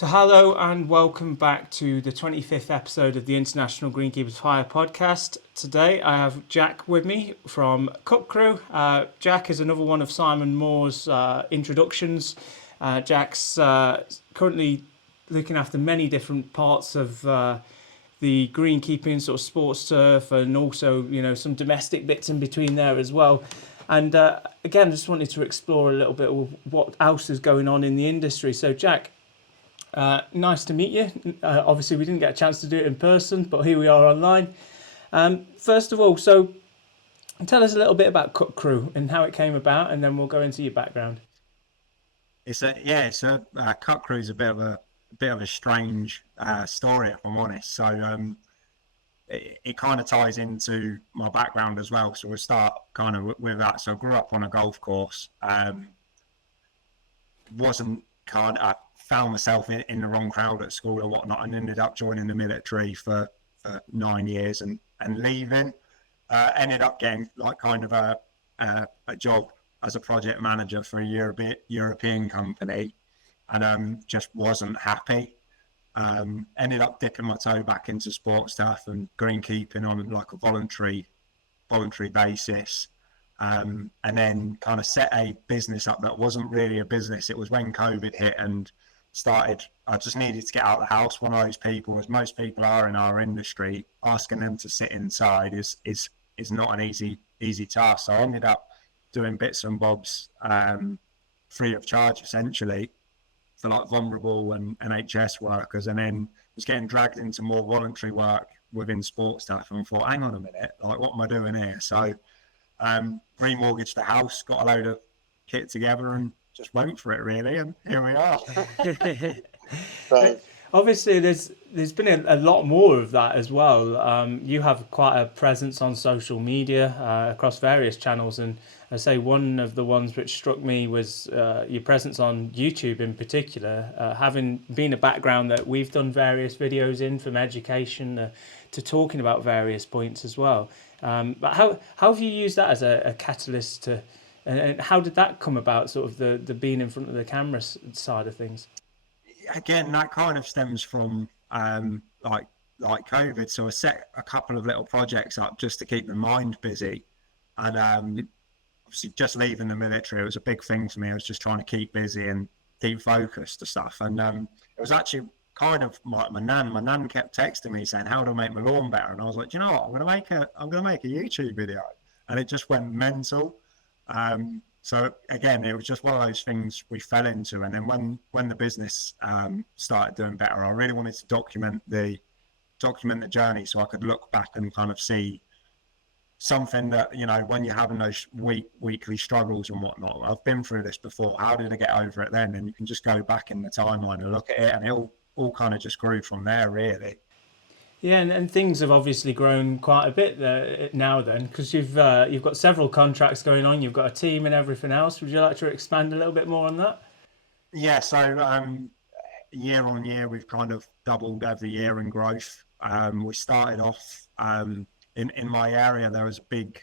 So hello and welcome back to the 25th episode of the International Greenkeepers Fire podcast. Today I have Jack with me from CutCrew. Jack is another one of Simon Moore's introductions. Jack's currently looking after many different parts of the greenkeeping, sort of sports turf, and also some domestic bits in between there as well. And again, just wanted to explore a little bit of what else is going on in the industry. So Jack, nice to meet you. Obviously, we didn't get a chance to do it in person, but here we are online. First of all, so tell us a little bit about CutCrew and how it came about, and then we'll go into your background. Cut Crew is a bit of a strange story, if I'm honest. It kind of ties into my background as well. So we'll start kind of with that. So I grew up on a golf course. Wasn't kind of, I found myself in the wrong crowd at school and whatnot, and ended up joining the military for 9 years and leaving. Ended up getting like kind of a job as a project manager for a European company, and just wasn't happy. Ended up dipping my toe back into sports stuff and greenkeeping on like a voluntary basis. And then kind of set a business up that wasn't really a business. It was when COVID hit and I just needed to get out of the house. One of those people, as most people are in our industry, asking them to sit inside is not an easy task. So I ended up doing bits and bobs free of charge, essentially, for like vulnerable and NHS workers, and then was getting dragged into more voluntary work within sports stuff, and thought, hang on a minute, like, what am I doing here? So remortgaged the house, got a load of kit together, and just went for it, really, and here we are. So, Obviously, there's been a lot more of that as well. You have quite a presence on social media across various channels, and I say one of the ones which struck me was your presence on YouTube in particular, having been a background that we've done various videos in, from education to talking about various points as well. But how have you used that as a catalyst to, and how did that come about, sort of the being in front of the camera side of things? Again, that kind of stems from like COVID. So I set a couple of little projects up just to keep my mind busy, and obviously just leaving the military, it was a big thing for me. I was just trying to keep busy and keep focused to stuff, and it was actually kind of like my nan. My nan kept texting me saying, "How do I make my lawn better?" And I was like, you know what, I'm gonna make a YouTube video, and it just went mental. So again, it was just one of those things we fell into, and then when the business started doing better, I really wanted to document the journey, so I could look back and kind of see something that, when you're having those weekly struggles and whatnot. I've been through this before. How did I get over it then? And you can just go back in the timeline and look at it, and it all kind of just grew from there, really. Yeah, and things have obviously grown quite a bit there now then, because you've got several contracts going on, you've got a team and everything else. Would you like to expand a little bit more on that? Yeah, so year on year, we've kind of doubled every year in growth. We started off in my area, there was a big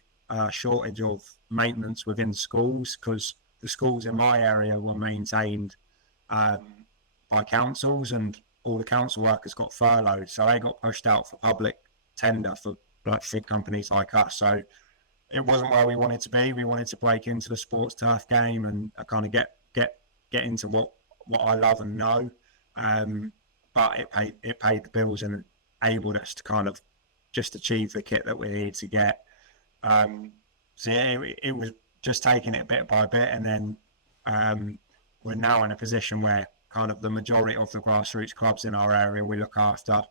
shortage of maintenance within schools, because the schools in my area were maintained by councils, and all the council workers got furloughed, so they got pushed out for public tender for like big companies like us. So it wasn't where we wanted to be. We wanted to break into the sports turf game and kind of get into what I love and know. But it paid the bills and enabled us to kind of just achieve the kit that we needed to get. So yeah, it was just taking it bit by bit, and then we're now in a position where kind of the majority of the grassroots clubs in our area we look after.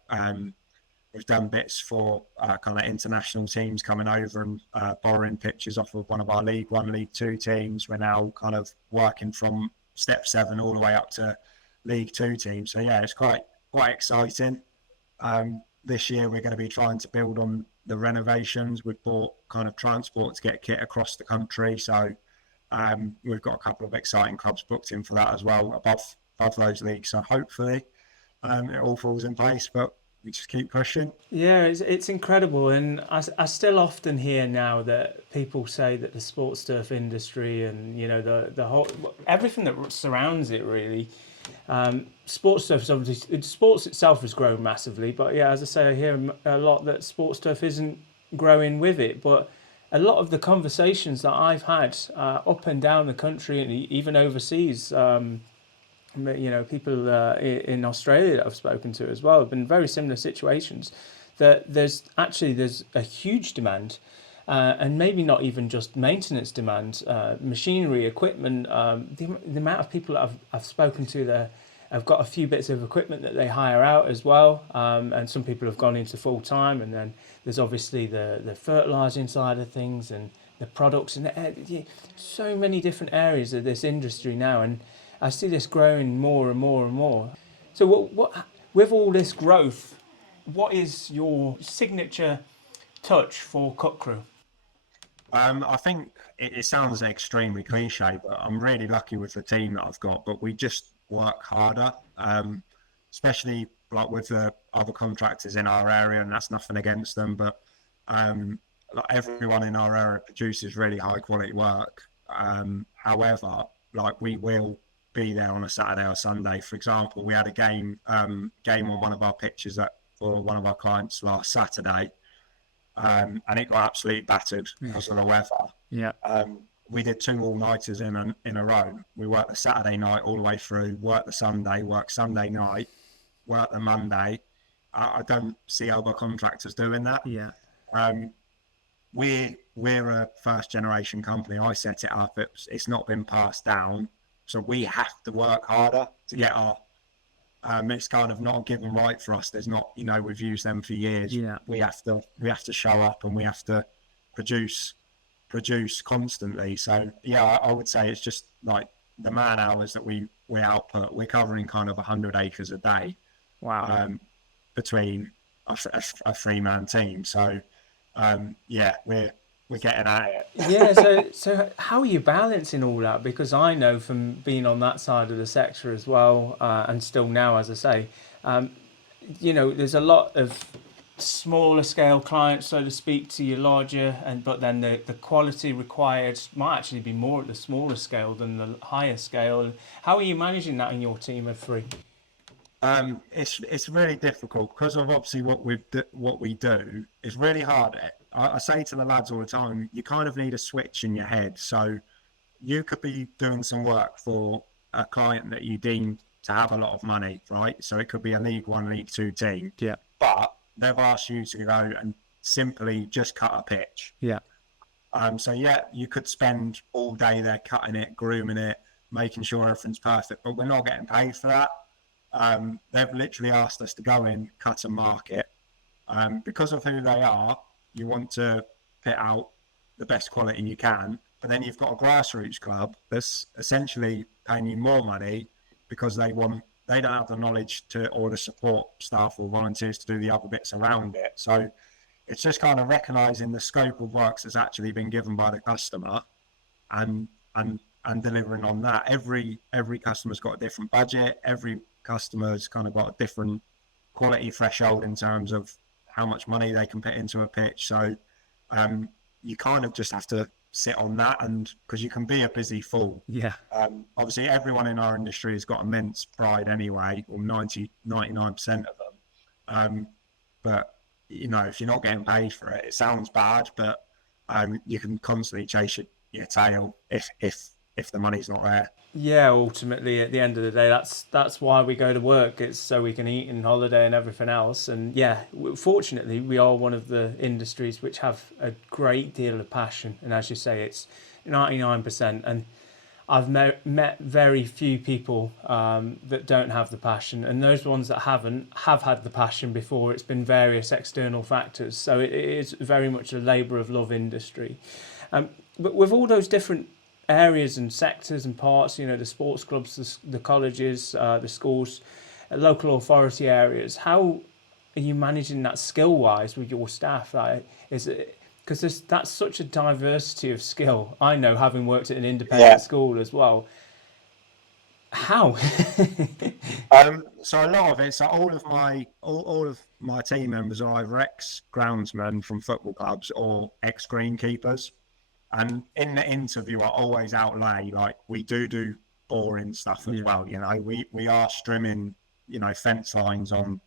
We've done bits for kind of international teams coming over and borrowing pitches off of one of our League One, League Two teams. We're now kind of working from Step 7 all the way up to League Two teams. So yeah, it's quite exciting. This year we're going to be trying to build on the renovations. We've bought kind of transport to get kit across the country. So we've got a couple of exciting clubs booked in for that as well, above those leagues. So hopefully it all falls in place, but we just keep pushing. Yeah, it's incredible, and I still often hear now that people say that the sports turf industry and the whole everything that surrounds it really Sports stuff is obviously, sports itself has grown massively, but yeah, as I say, I hear a lot that sports stuff isn't growing with it. But a lot of the conversations that I've had up and down the country and even overseas, people in Australia that I've spoken to as well have been very similar situations. That there's a huge demand, and maybe not even just maintenance demand, machinery, equipment. The amount of people that I've spoken to there have got a few bits of equipment that they hire out as well, and some people have gone into full time. And then there's obviously the fertilising side of things and the products and so many different areas of this industry now, and I see this growing more and more and more. So what with all this growth, what is your signature touch for CutCrew? I think it sounds extremely cliche, but I'm really lucky with the team that I've got. But we just work harder, especially like with the other contractors in our area, and that's nothing against them. But like everyone in our area produces really high quality work. However, like we will be there on a Saturday or Sunday. For example, we had a game on one of our pitches for one of our clients last Saturday. And it got absolutely battered because of the weather. Yeah. We did 2 all-nighters in a row. We worked the Saturday night all the way through, worked the Sunday, worked Sunday night, worked the Monday. I don't see other contractors doing that. Yeah. We're a first-generation company. I set it up. It's not been passed down. So we have to work harder to get our... it's kind of not a given right for us. There's not, we've used them for years. Yeah. We have to show up and we have to produce constantly. So yeah, I would say it's just like the man hours that we output. We're covering kind of 100 acres a day. Wow. Between a 3-man team. So we're getting at it. Yeah, so how are you balancing all that? Because I know from being on that side of the sector as well, and still now, as I say, there's a lot of smaller scale clients, so to speak, to your larger, but then the quality required might actually be more at the smaller scale than the higher scale. How are you managing that in your team of 3? It's really difficult because of obviously what we do. It's really hard. I say to the lads all the time, you kind of need a switch in your head. So you could be doing some work for a client that you deem to have a lot of money, right? So it could be a League 1, League 2 team. Yeah. But they've asked you to go and simply just cut a pitch. Yeah. So yeah, you could spend all day there cutting it, grooming it, making sure everything's perfect, but we're not getting paid for that. They've literally asked us to go in, cut and mark it. Because of who they are, you want to put out the best quality you can, but then you've got a grassroots club that's essentially paying you more money because they don't have the knowledge or the support staff or volunteers to do the other bits around it. So it's just kind of recognising the scope of works that's actually been given by the customer and delivering on that. Every customer's got a different budget. Every customer's kind of got a different quality threshold in terms of how much money they can put into a pitch. So you kind of just have to sit on that, and because you can be a busy fool. Yeah. Obviously everyone in our industry has got immense pride anyway, or 99% of them. But if you're not getting paid for it, it sounds bad, but you can constantly chase your tail if the money's not there. Yeah, ultimately at the end of the day, that's why we go to work. It's so we can eat and holiday and everything else. And yeah, fortunately we are one of the industries which have a great deal of passion, and as you say, it's 99%. And I've met very few people that don't have the passion, and those ones that have had the passion before. It's been various external factors, so it is very much a labour of love industry. But with all those different areas and sectors and parts, the sports clubs, the colleges, the schools, local authority areas, how are you managing that skill wise with your staff? Is it because that's such a diversity of skill? I know, having worked at an independent school as well. How? So a lot of it, so all of my team members are either ex-groundsmen from football clubs or ex-greenkeepers. And in the interview, I always outlay, like, we do boring stuff as well. You know, we are strimming, you know, fence lines on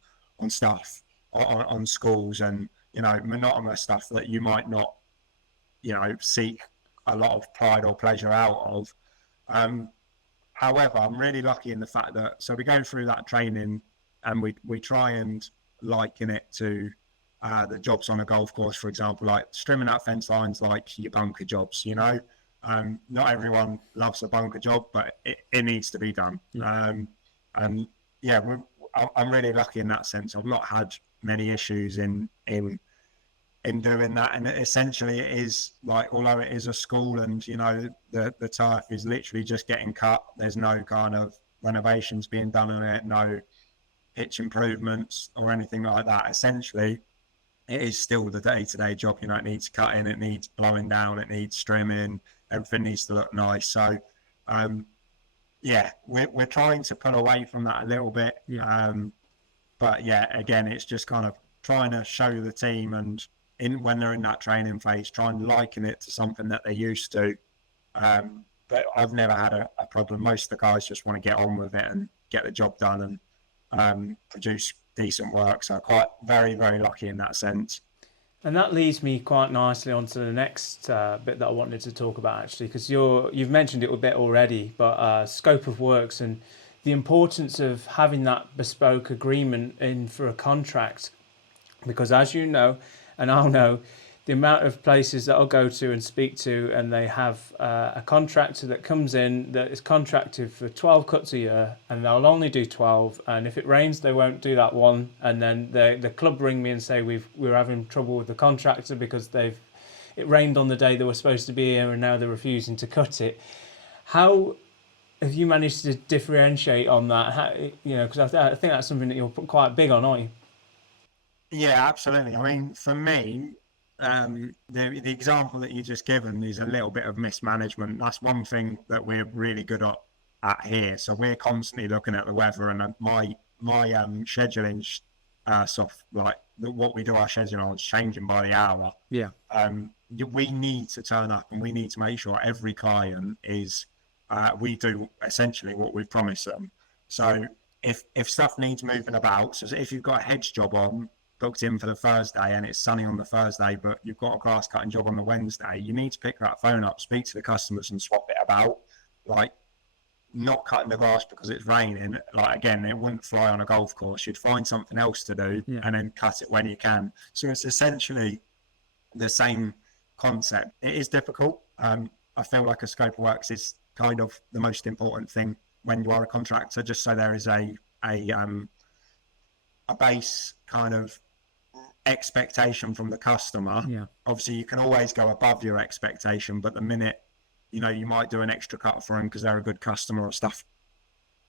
stuff on schools, and you know, monotonous stuff that you might not, you know, seek a lot of pride or pleasure out of. However, I'm really lucky in the fact that, so we go through that training and we try and liken it to the jobs on a golf course, for example, like strimming out fence lines, like your bunker jobs, you know. Not everyone loves a bunker job, but it needs to be done. And yeah, I'm really lucky in that sense. I've not had many issues in doing that, and essentially it is like, although it is a school and you know the turf is literally just getting cut, there's no kind of renovations being done on it, no pitch improvements or anything like that. Essentially it is still the day-to-day job. You know, it needs cutting, it needs blowing down, it needs trimming, everything needs to look nice. So yeah, we're trying to pull away from that a little bit. But yeah, again, it's just kind of trying to show the team, and when they're in that training phase, try and liken it to something that they're used to. But I've never had a problem. Most of the guys just want to get on with it and get the job done and produce decent work. So quite very, very lucky in that sense. And that leads me quite nicely onto the next bit that I wanted to talk about, actually, because you've mentioned it a bit already, but scope of works and the importance of having that bespoke agreement in for a contract. Because as you know, and I'll know, the amount of places that I'll go to and speak to, and they have a contractor that comes in that is contracted for 12 cuts a year, and they'll only do 12, and if it rains they won't do that one, and then the club ring me and say we're having trouble with the contractor because it rained on the day they were supposed to be here and now they're refusing to cut it. How have you managed to differentiate on that? How, you know, because I think that's something that you're quite big on, aren't you? Yeah, absolutely. I mean, for me, the example that you just given is a little bit of mismanagement. That's one thing that we're really good at here. So we're constantly looking at the weather, and my scheduling like what we do our schedule on is changing by the hour. We need to turn up, and we need to make sure every client is we do essentially what we've promised them. So if stuff needs moving about, so if you've got a hedge job on booked in for the Thursday and it's sunny on the Thursday, but you've got a grass cutting job on the Wednesday, you need to pick that phone up, speak to the customers and swap it about. Like, not cutting the grass because it's raining, like, again, it wouldn't fly on a golf course. You'd find something else to do and then cut it when you can. So it's essentially the same concept. It is difficult. I feel like a scope of works is kind of the most important thing when you are a contractor, just so there is a base kind of expectation from the customer. Obviously you can always go above your expectation, but the minute, you know, you might do an extra cut for them because they're a good customer or stuff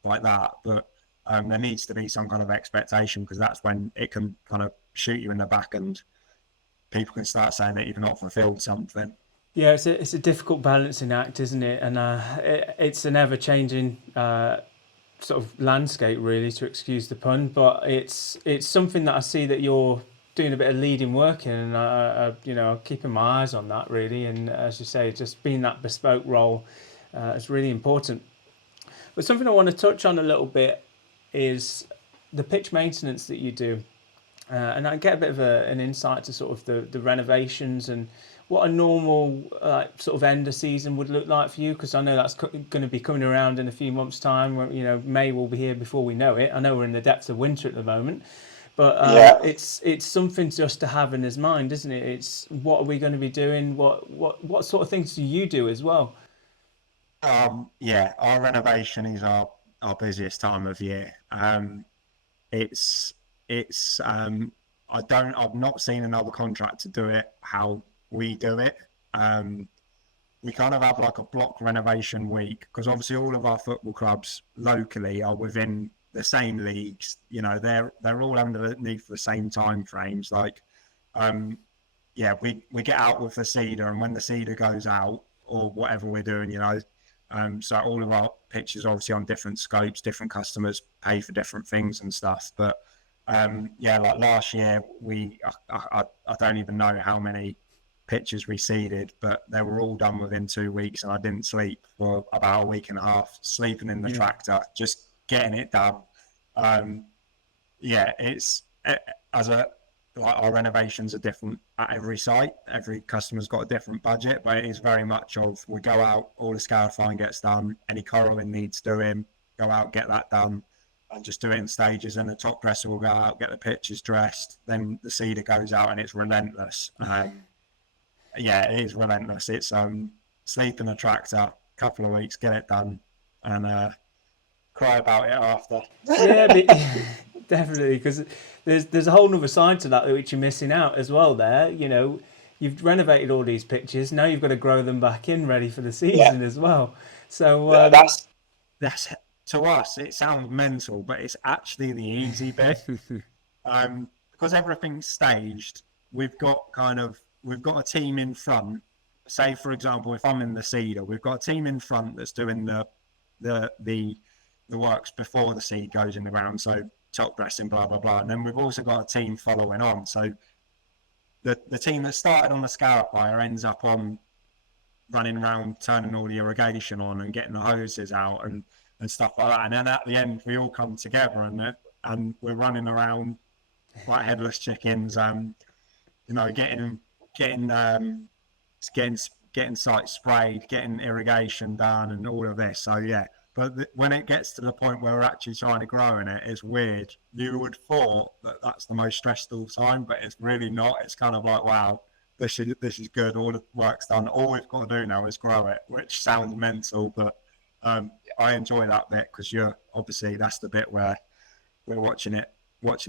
like that, but there needs to be some kind of expectation, because that's when it can kind of shoot you in the back and people can start saying that you've not fulfilled something. Yeah, it's a difficult balancing act, isn't it? And it's an ever-changing sort of landscape, really, to excuse the pun, but it's something that I see that you're doing a bit of leading work in, and you know, keeping my eyes on that, really. And as you say, just being that bespoke role is really important. But something I want to touch on a little bit is the pitch maintenance that you do, and I get a bit of an insight to sort of the renovations and what a normal sort of end of season would look like for you, because I know that's going to be coming around in a few months' time. Where, you know, May will be here before we know it. I know we're in the depths of winter at the moment, but it's something just to have in his mind, isn't it? It's what are we going to be doing? What sort of things do you do as well? Yeah, our renovation is our busiest time of year. I've not seen another contractor do it how we do it. We kind of have like a block renovation week, because obviously all of our football clubs locally are within the same leagues. You know, they're all underneath the same time frames. Like, we get out with the seeder, and when the seeder goes out or whatever we're doing, you know, so all of our pitches are obviously on different scopes, different customers pay for different things and stuff. But like last year, I don't even know how many pitches reseeded, but they were all done within 2 weeks, and I didn't sleep for about a week and a half, sleeping in the tractor, just getting it done. It's our renovations are different at every site. Every customer's got a different budget, but it is very much of we go out, all the scarifying gets done, any coralling needs doing, go out, get that done, and just do it in stages. And the top dresser will go out, get the pitches dressed, then the seeder goes out, and it's relentless. It is relentless. It's sleep in a tractor, couple of weeks, get it done, and cry about it after. Definitely, because there's a whole nother side to that which you're missing out as well there. You've renovated all these pitches, now you've got to grow them back in ready for the season as well. So that's to us, it sounds mental, but it's actually the easy bit. Because everything's staged, we've got a team in front. Say, for example, if I'm in the seeder, we've got a team in front that's doing the works before the seed goes in the ground. So top dressing, blah blah blah, and then we've also got a team following on. So the team that started on the scarifier ends up on running around, turning all the irrigation on and getting the hoses out and stuff like that. And then at the end, we all come together and we're running around like headless chickens, getting sites sprayed, getting irrigation done, and all of this. So yeah. But when it gets to the point where we're actually trying to grow in it, it's weird. You would thought that that's the most stressful time, but it's really not. It's kind of like, wow, this is good. All the work's done. All we've got to do now is grow it, which sounds mental, but I enjoy that bit because that's the bit where we're watching it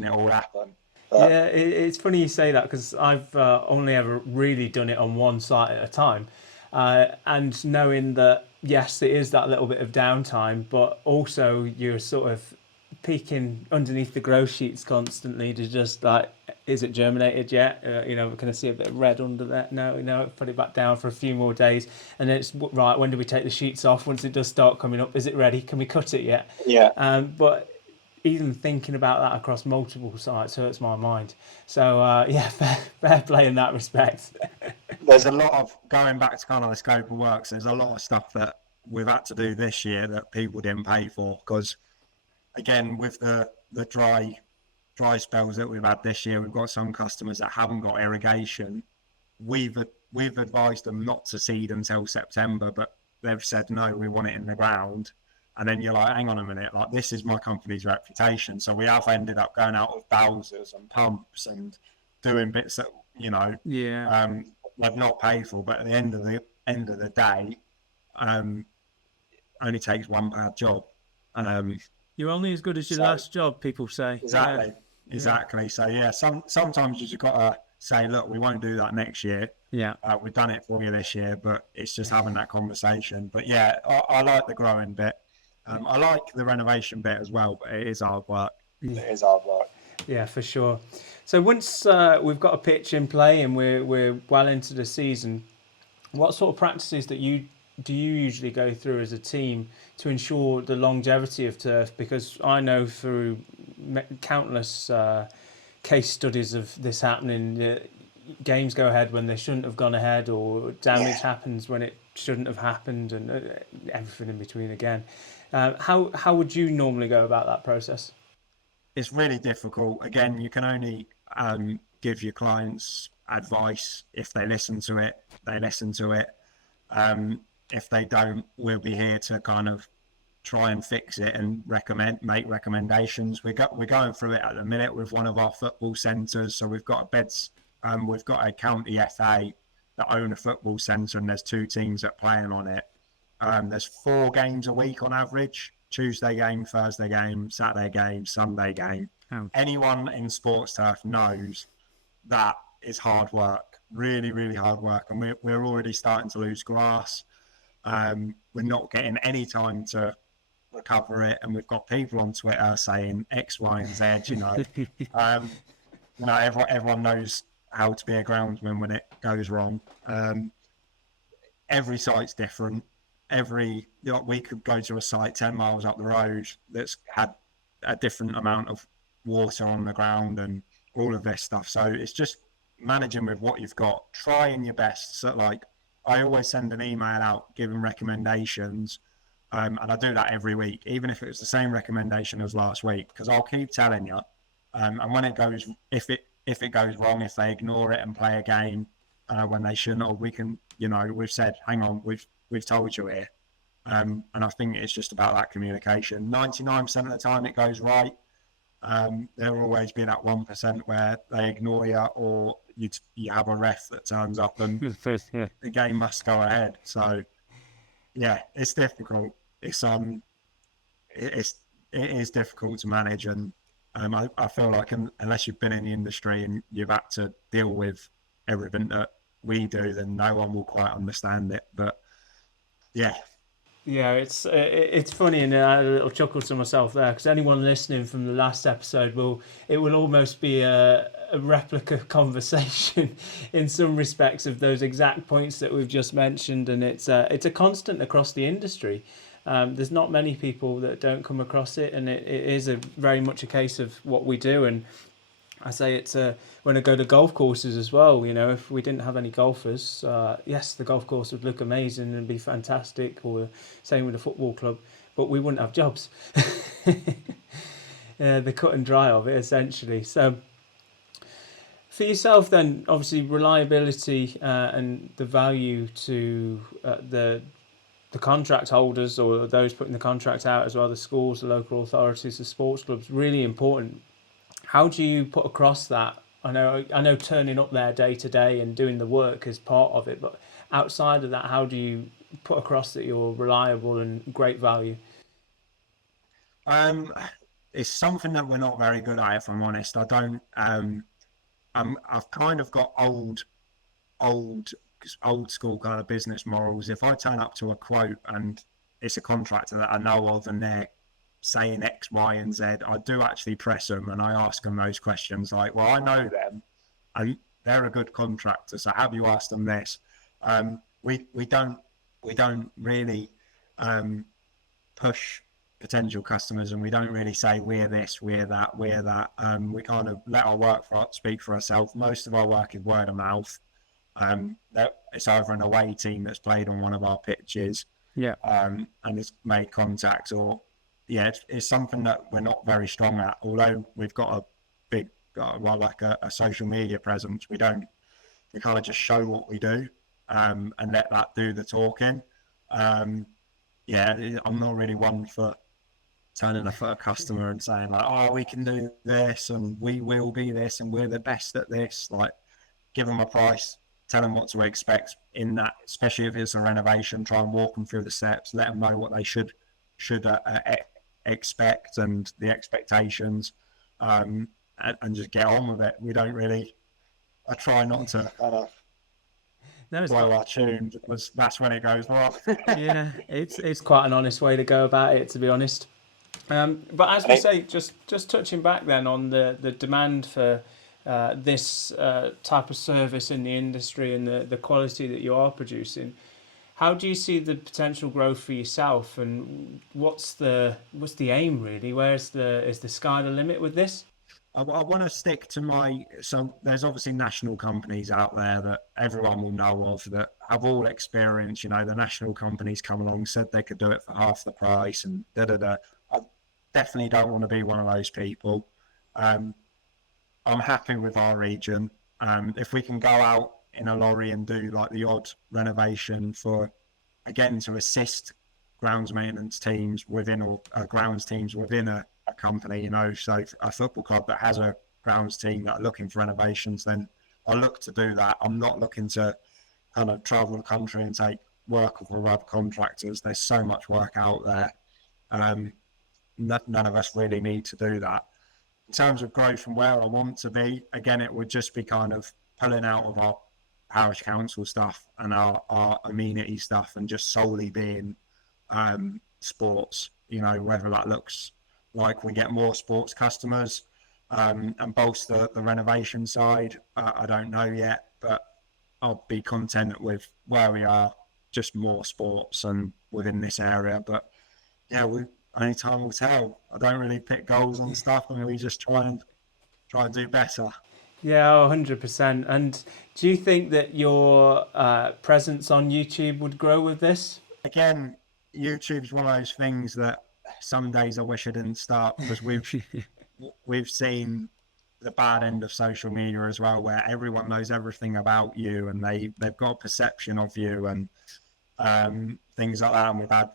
all happen. Yeah, it's funny you say that because I've only ever really done it on one site at a time. And knowing that, yes, it is that little bit of downtime, but also you're sort of peeking underneath the grow sheets constantly to just like, is it germinated yet? Can I see a bit of red under there? No, put it back down for a few more days. And then it's, right, when do we take the sheets off? Once it does start coming up, is it ready? Can we cut it yet? Yeah. But even thinking about that across multiple sites hurts my mind. So, fair play in that respect. There's a lot of, going back to kind of the scope of works, there's a lot of stuff that we've had to do this year that people didn't pay for. Because, again, with the dry spells that we've had this year, we've got some customers that haven't got irrigation. We've advised them not to seed until September, but they've said, no, we want it in the ground. And then you're like, hang on a minute, like this is my company's reputation. So we have ended up going out with bowsers and pumps and doing bits that, they've not paid for. But at the end of the day, only takes one bad job. You're only as good as your last job, people say. Exactly. So yeah, sometimes you just got to say, look, we won't do that next year. Yeah. We've done it for you this year, but it's just having that conversation. But yeah, I like the growing bit. I like the renovation bit as well, but it is hard work. Yeah. It is hard work. Yeah, for sure. So once we've got a pitch in play and we're well into the season, what sort of practices do you usually go through as a team to ensure the longevity of turf? Because I know through countless case studies of this happening, games go ahead when they shouldn't have gone ahead, or damage happens when it shouldn't have happened, and everything in between again. How would you normally go about that process? It's really difficult. Again, you can only give your clients advice. If they listen to it, they listen to it. If they don't, we'll be here to kind of try and fix it and make recommendations. We're going through it at the minute with one of our football centres. So we've got we've got a county FA that own a football centre, and there's 2 teams that playing on it. There's 4 games a week on average: Tuesday game, Thursday game, Saturday game, Sunday game. Anyone in sports turf knows that is hard work, really, really hard work. And we're already starting to lose grass. We're not getting any time to recover it. And we've got people on Twitter saying X, Y, and Z, everyone knows how to be a groundsman when it goes wrong. Every site's different. We could go to a site 10 miles up the road that's had a different amount of water on the ground and all of this stuff. So it's just managing with what you've got, trying your best. So like, I always send an email out giving recommendations, and I do that every week, even if it was the same recommendation as last week, because I'll keep telling you. And when it goes, if it goes wrong, if they ignore it and play a game when they shouldn't, or we can, we've said, hang on, we've told you here. And I think it's just about that communication. 99% of the time it goes right. There will always be that 1% where they ignore you, or you have a ref that turns up and the game must go ahead. So yeah, it's difficult. It is difficult to manage, and I feel like unless you've been in the industry and you've had to deal with everything that we do, then no one will quite understand it. But yeah. Yeah, it's funny, and I had a little chuckle to myself there, because anyone listening from the last episode will almost be a replica conversation in some respects of those exact points that we've just mentioned, and it's a constant across the industry. There's not many people that don't come across it, and it is very much a case of what we do. And I say it's when I go to golf courses as well, if we didn't have any golfers, yes, the golf course would look amazing and be fantastic, or same with the football club, but we wouldn't have jobs. The cut and dry of it, essentially. So for yourself then, obviously reliability and the value to the contract holders, or those putting the contract out as well, the schools, the local authorities, the sports clubs, really important. How do you put across that? I know turning up there day to day and doing the work is part of it, but outside of that, how do you put across that you're reliable and great value? It's something that we're not very good at, if I'm honest. I don't. I've kind of got old school kind of business morals. If I turn up to a quote and it's a contractor that I know of and they're saying X, Y, and Z, I do actually press them and I ask them those questions. Like, well, I know them, and they're a good contractor, so have you asked them this? We don't really push potential customers, and we don't really say we're this, we're that, we're that. We kind of let our work speak for ourselves. Most of our work is word of mouth. That it's either an away team that's played on one of our pitches, and it's made contact, or it's something that we're not very strong at. Although we've got a big, a social media presence, we kind of just show what we do, and let that do the talking. I'm not really one for turning up at a customer and saying like, oh, we can do this and we will be this and we're the best at this. Like, give them a price, tell them what to expect in that, especially if it's a renovation. Try and walk them through the steps, let them know what they should expect and the expectations, and just get on with it. We don't really. I try not to kind of blow our tune, because that's when it goes wrong. Yeah, it's quite an honest way to go about it, to be honest. But as we say, just touching back then on the demand for this type of service in the industry and the quality that you are producing, how do you see the potential growth for yourself, and what's the aim really? Is the sky the limit with this? I want to stick to so there's obviously national companies out there that everyone will know of that have all experience. The national companies come along, said they could do it for half the price, and da-da-da. I definitely don't want to be one of those people. I'm happy with our region. If we can go out in a lorry and do like the odd renovation to assist grounds maintenance teams within, or grounds teams within a company, so a football club that has a grounds team that are looking for renovations, then I look to do that. I'm not looking to kind of travel the country and take work for other contractors. There's so much work out there. None of us really need to do that. In terms of growth and where I want to be, again, it would just be kind of pulling out of our parish council stuff and our amenity stuff and just solely being sports, whether that looks like we get more sports customers and bolster the renovation side. I don't know yet, but I'll be content with where we are, just more sports and within this area. But yeah, only time will tell. I don't really pick goals on stuff, and we just try and do better. Yeah, 100%. And do you think that your presence on YouTube would grow with this? Again, YouTube's one of those things that some days I wish I didn't start, because we've seen the bad end of social media as well, where everyone knows everything about you and they've got a perception of you, and things like that. And we've had,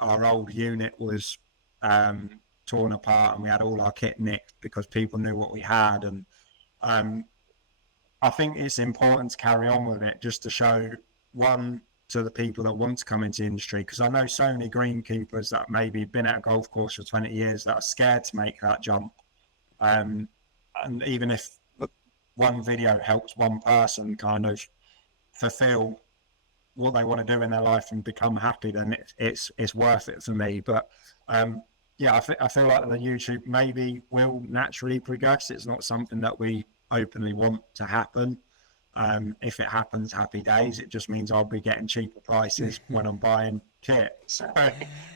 our old unit was torn apart, and we had all our kit nicked because people knew what we had. And um, I think it's important to carry on with it, just to show, one, to the people that want to come into the industry, because I know so many greenkeepers that maybe been at a golf course for 20 years that are scared to make that jump. And even if one video helps one person kind of fulfill what they want to do in their life and become happy, then it's worth it for me. But yeah, I feel like the YouTube maybe will naturally progress. It's not something that we openly want to happen. If it happens, happy days. It just means I'll be getting cheaper prices when I'm buying kit. So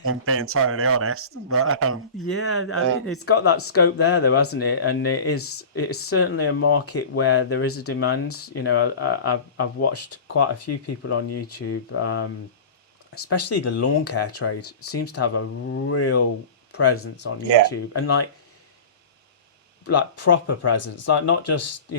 I'm being totally honest. But Yeah, I mean, It's got that scope there, though, hasn't it? And it's certainly a market where there is a demand. I've watched quite a few people on YouTube, especially the lawn care trade seems to have a real presence on Yeah. YouTube, and like proper presence, like not just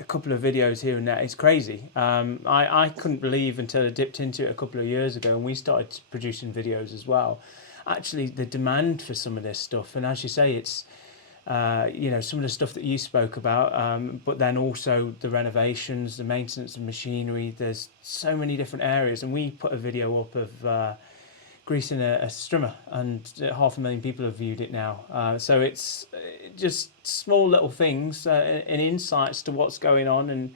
a couple of videos here and there. It's crazy. I couldn't believe until I dipped into it a couple of years ago and we started producing videos as well. Actually, the demand for some of this stuff, and as you say, it's some of the stuff that you spoke about, but then also the renovations, the maintenance of machinery. There's so many different areas, and we put a video up of greasing a strimmer, and 500,000 people have viewed it now. So it's just small little things and insights to what's going on. And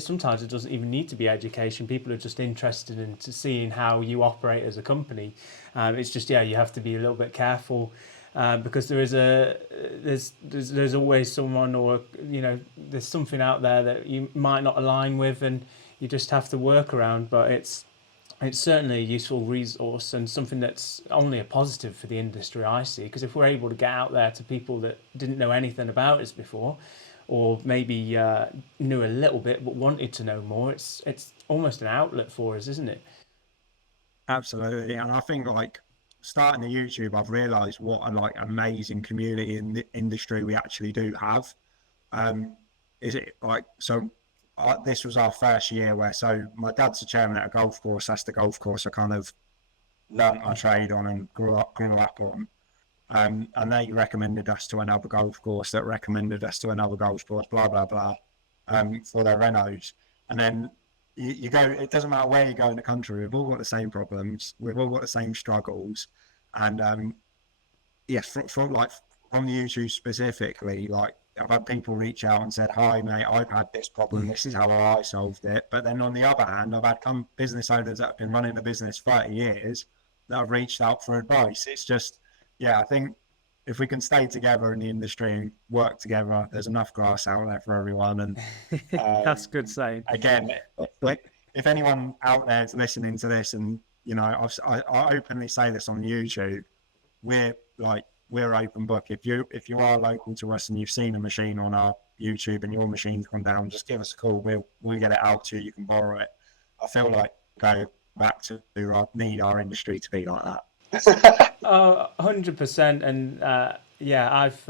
sometimes it doesn't even need to be education. People are just interested in seeing how you operate as a company. It's just, you have to be a little bit careful. Because there's always someone, or there's something out there that you might not align with, and you just have to work around. But it's certainly a useful resource, and something that's only a positive for the industry, I see, because if we're able to get out there to people that didn't know anything about us before, or maybe knew a little bit but wanted to know more, it's almost an outlet for us, isn't it? absolutely. And I think, like, starting the YouTube, I've realised what a amazing community in the industry we actually do have. Is it like so? This was our first year where, so my dad's the chairman at a golf course. That's the golf course I kind of learnt my trade on and grew up on. And they recommended us to another golf course that recommended us to another golf course, blah blah blah, for their renos. And then you go. It doesn't matter where you go in the country. We've all got the same problems. We've all got the same struggles. And from the YouTube specifically, like, I've had people reach out and said, "Hi mate, I've had this problem. This is how I solved it." But then on the other hand, I've had business owners that have been running the business 30 years that have reached out for advice. It's just, I think if we can stay together in the industry and work together, there's enough grass out there for everyone. And that's good saying. again, like, if anyone out there is listening to this, and I openly say this on YouTube, we're open book. If you are local to us and you've seen a machine on our YouTube and your machine's gone down, just give us a call. We'll get it out to you. You can borrow it. I feel like go back to need our industry to be like that. 100%. And I've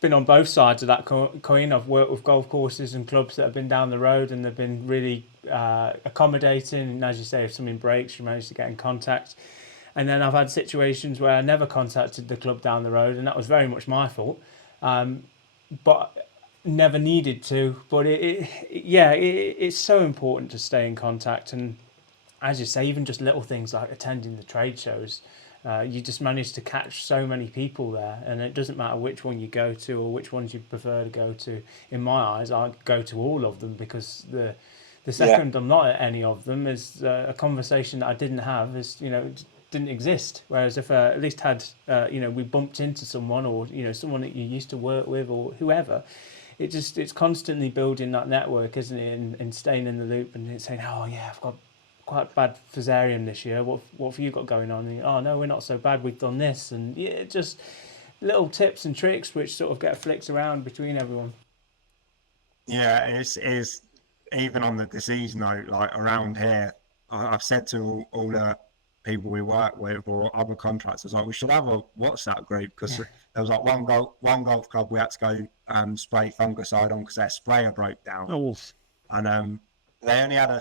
been on both sides of that coin. I've worked with golf courses and clubs that have been down the road, and they've been really accommodating. And as you say, if something breaks, you manage to get in contact. And then I've had situations where I never contacted the club down the road, and that was very much my fault. But never needed to. But it's so important to stay in contact. And as you say, even just little things like attending the trade shows, you just manage to catch so many people there. And it doesn't matter which one you go to or which ones you prefer to go to. In my eyes, I go to all of them, because the second I'm not at any of them is a conversation that I didn't have, didn't exist. Whereas if I at least had, we bumped into someone, or someone that you used to work with, or whoever, it's constantly building that network, isn't it? And staying in the loop and saying, oh yeah, I've got quite bad fusarium this year. What have you got going on? And, oh no, we're not so bad. We've done this, and little tips and tricks which sort of get flicked around between everyone. Yeah, it's even on the disease note, like around here, I've said to all the people we work with or other contractors, like we should have a WhatsApp group because there was like one golf club we had to go spray fungicide on because their sprayer broke down, Oh, and they only had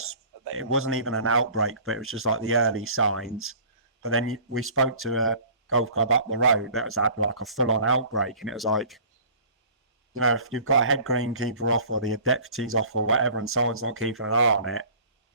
it wasn't even an outbreak, but it was just like the early signs. But then we spoke to a golf club up the road that was had like a full-on outbreak, and it was like, you know, if you've got a head greenkeeper off or the deputy's off or whatever, and someone's not keeping an eye on it,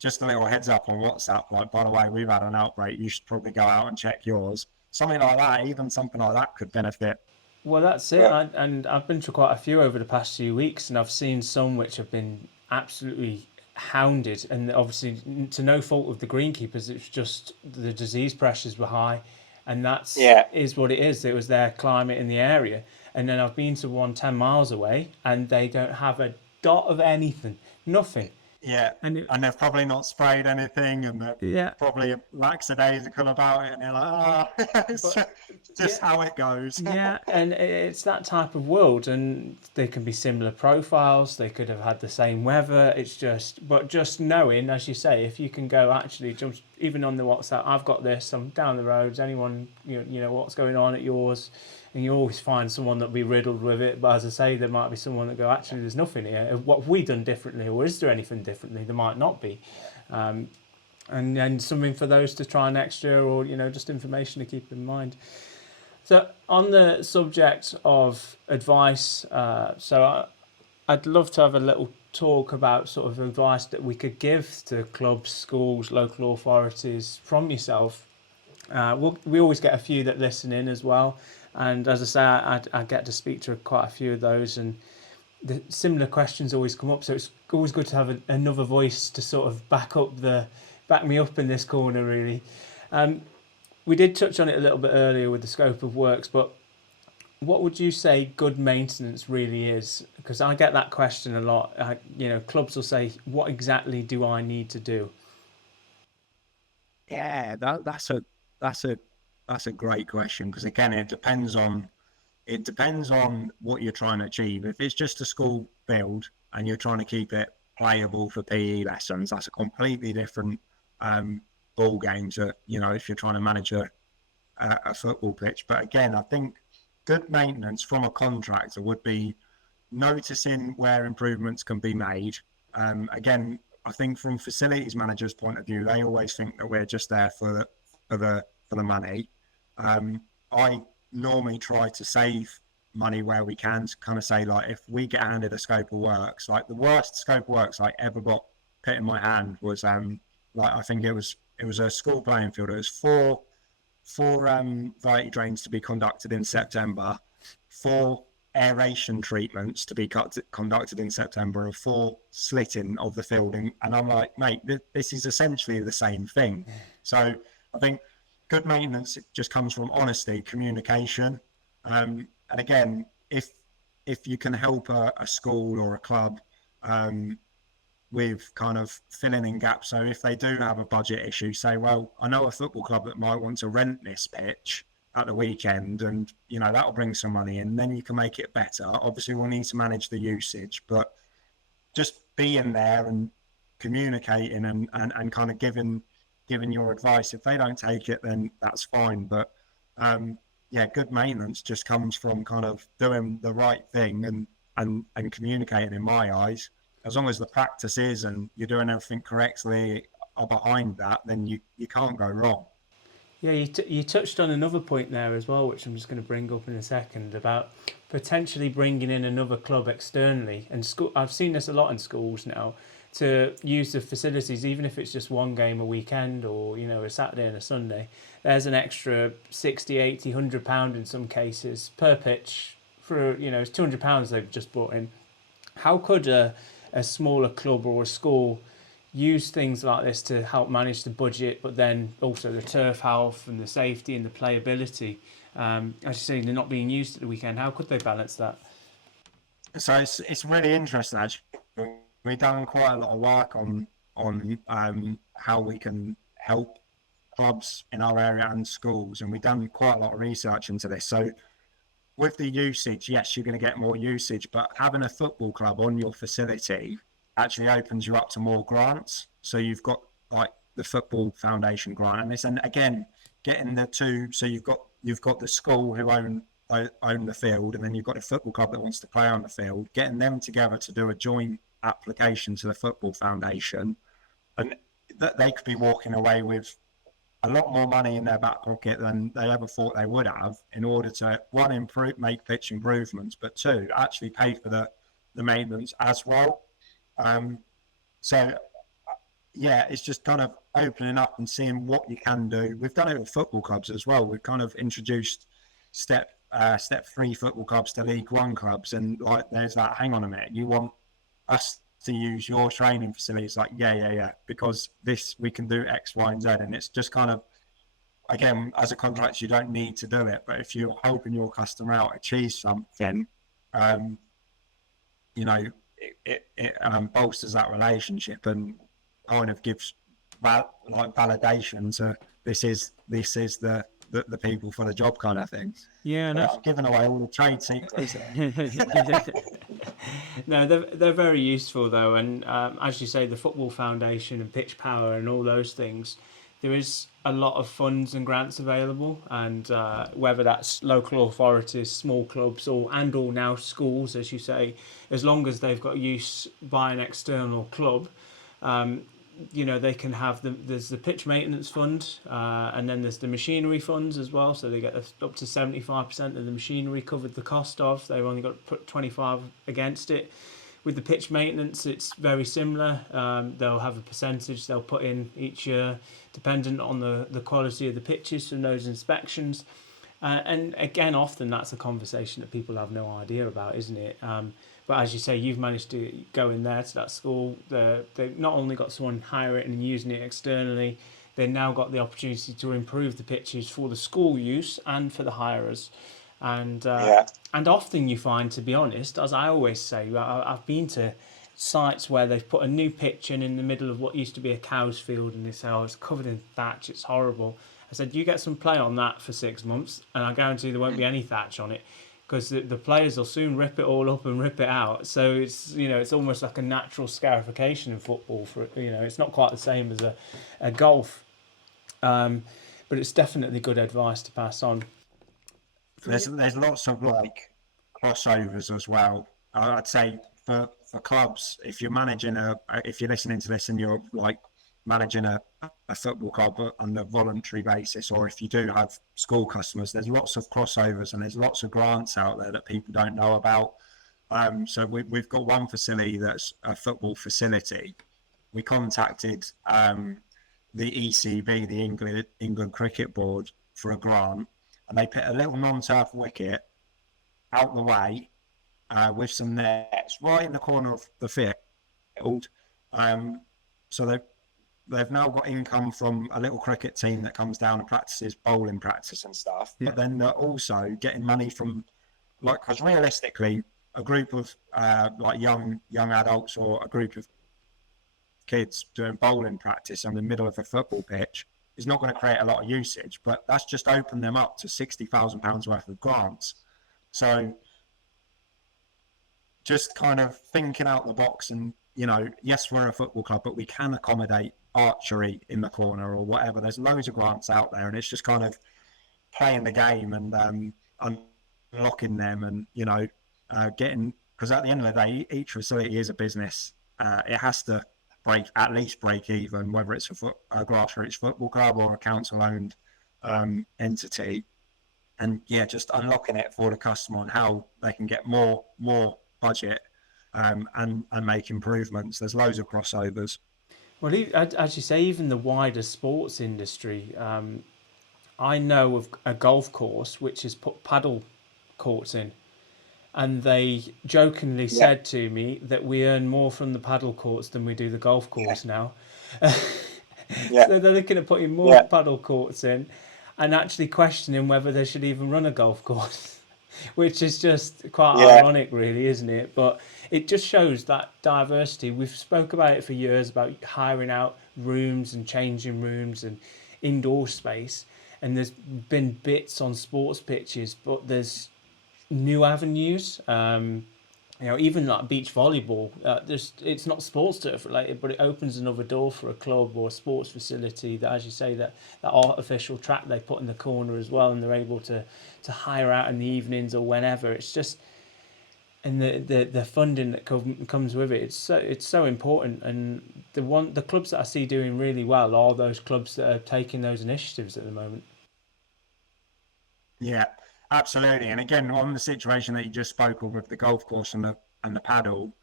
just a little heads up on WhatsApp, like, by the way, we've had an outbreak, you should probably go out and check yours. Something like that, even something like that could benefit. Well, that's it. Yeah. And I've been to quite a few over the past few weeks, and I've seen some which have been absolutely hounded, and obviously to no fault of the greenkeepers. It's just the disease pressures were high, and that's Yeah. is what it is. It was their climate in the area, and then I've been to one 10 miles away, and they don't have a dot of anything, nothing. Yeah, And and they've probably not sprayed anything, and they're yeah, probably lackadaisical about it, and they're like, it's just how it goes. yeah, And it's that type of world, and they can be similar profiles. They could have had the same weather. It's just, but just knowing, as you say, if you can go actually jump even on the WhatsApp, I've got this. I'm down the roads. Anyone, you know what's going on at yours, and you always find someone that'll be riddled with it. But as I say, there might be someone that go, actually, there's nothing here. What have we done differently, or is there anything differently? There might not be. And then something for those to try next year, or just information to keep in mind. So on the subject of advice, I'd love to have a little talk about sort of advice that we could give to clubs, schools, local authorities from yourself. We always get a few that listen in as well, and as I say, I get to speak to quite a few of those, and the similar questions always come up. So it's always good to have another voice to sort of back me up in this corner, really. We did touch on it a little bit earlier with the scope of works, but what would you say good maintenance really is? Because I get that question a lot. Clubs will say, "What exactly do I need to do?" Yeah, that's a great question, because again, it depends on what you're trying to achieve. If it's just a school build and you're trying to keep it playable for PE lessons, that's a completely different ball game to, if you're trying to manage a football pitch. But again, I think good maintenance from a contractor would be noticing where improvements can be made. Again, I think from facilities managers' point of view, they always think that we're just there for the money. I normally try to save money where we can, to kind of say, like, if we get handed a scope of works, like the worst scope of works I ever got put in my hand was I think it was a school playing field. It was four variety drains to be conducted in September, 4 aeration treatments to be conducted in September, and 4 slitting of the field. And I'm like, mate, this is essentially the same thing. So I think good maintenance just comes from honesty, communication. And again, if you can help a school or a club with kind of filling in gaps. So if they do have a budget issue, say, well, I know a football club that might want to rent this pitch at the weekend, and that'll bring some money in, then you can make it better. Obviously we'll need to manage the usage, but just being there and communicating and kind of giving your advice. If they don't take it, then that's fine. But good maintenance just comes from kind of doing the right thing and communicating, in my eyes. As long as the practice is and you're doing everything correctly behind that, then you can't go wrong. Yeah, you touched on another point there as well, which I'm just going to bring up in a second, about potentially bringing in another club externally. And I've seen this a lot in schools now, to use the facilities, even if it's just one game a weekend, or a Saturday and a Sunday. There's an extra 60, 80, £100 in some cases per pitch for it's £200 they've just brought in. How could a smaller club or a school use things like this to help manage the budget, but then also the turf health and the safety and the playability? As you say, they're not being used at the weekend. How could they balance that? So it's really interesting, actually. We've done quite a lot of work on how we can help clubs in our area and schools, and we've done quite a lot of research into this. So with the usage, yes, you're going to get more usage, but having a football club on your facility actually opens you up to more grants. So you've got like the football foundation grant, and this, and again, getting the two. So you've got the school who own the field, and then you've got a football club that wants to play on the field. Getting them together to do a joint application to the football foundation, and that they could be walking away with a lot more money in their back pocket than they ever thought they would have, in order to, one, make pitch improvements, but two, actually pay for the maintenance as well. So yeah, it's just kind of opening up and seeing what you can do. We've done it with football clubs as well. We've kind of introduced step 3 football clubs to League One clubs, and like, there's that, hang on a minute, you want us to use your training facilities? Like, yeah, because this, we can do X, Y, and Z. And it's just kind of, again, as a contractor, you don't need to do it, but if you're helping your customer out achieve something, you know, it bolsters that relationship and kind of gives validation to this is the people for the job, kind of thing. Yeah, and I'm giving away all the trade secrets. No, they're very useful though, and as you say, the Football Foundation and Pitch Power and all those things, there is a lot of funds and grants available, and whether that's local authorities, small clubs, or now schools, as you say, as long as they've got use by an external club, you know, they can have there's the pitch maintenance fund, and then there's the machinery funds as well. So they get up to 75% of the machinery covered the cost of. They've only got to put 25 against it. With the pitch maintenance, it's very similar. They'll have a percentage they'll put in each year, dependent on the quality of the pitches from those inspections. And again, often that's a conversation that people have no idea about, isn't it? But as you say, you've managed to go in there to that school. They've not only got someone hiring it and using it externally, they've now got the opportunity to improve the pitches for the school use and for the hirers. And often you find, to be honest, as I always say, I've been to sites where they've put a new pitch in the middle of what used to be a cow's field, and they say, oh, it's covered in thatch, it's horrible. I said, you get some play on that for 6 months, and I guarantee there won't be any thatch on it, because the players will soon rip it all up and rip it out. So it's, you know, it's almost like a natural scarification in football. For, you know, it's not quite the same as a golf, but it's definitely good advice to pass on. There's lots of like crossovers as well. I'd say for clubs, if you're managing if you're listening to this and you're like managing a football club on a voluntary basis, or if you do have school customers, there's lots of crossovers and there's lots of grants out there that people don't know about. So we've got one facility that's a football facility. We contacted the ECB, the England Cricket Board, for a grant, and they put a little non-turf wicket out the way with some nets right in the corner of the field. So they've now got income from a little cricket team that comes down and practices bowling practice and stuff. Yeah. But then they're also getting money from, like, because realistically, a group of like young adults or a group of kids doing bowling practice in the middle of a football pitch is not going to create a lot of usage, but that's just opened them up to £60,000 worth of grants. So just kind of thinking out the box, and, you know, yes, we're a football club, but we can accommodate archery in the corner or whatever. There's loads of grants out there, and it's just kind of playing the game and unlocking them, and, you know, getting, because at the end of the day, each facility is a business. It has to at least break even, whether it's a grassroots football club or a council-owned entity. And yeah, just unlocking it for the customer on how they can get more budget and make improvements. There's loads of crossovers. Well, as you say, even the wider sports industry, I know of a golf course which has put paddle courts in, and they jokingly said to me that we earn more from the paddle courts than we do the golf course now. So they're looking at putting more paddle courts in and actually questioning whether they should even run a golf course, which is just quite ironic, really, isn't it? But it just shows that diversity. We've spoke about it for years, about hiring out rooms and changing rooms and indoor space. And there's been bits on sports pitches, but there's new avenues. Even like beach volleyball, it's not sports turf related, but it opens another door for a club or a sports facility that, as you say, that artificial track they put in the corner as well, and they're able to hire out in the evenings or whenever. It's just, and the funding that comes with it, it's so important. And the clubs that I see doing really well are those clubs that are taking those initiatives at the moment. Yeah, absolutely. And again, on the situation that you just spoke of with the golf course and the paddle,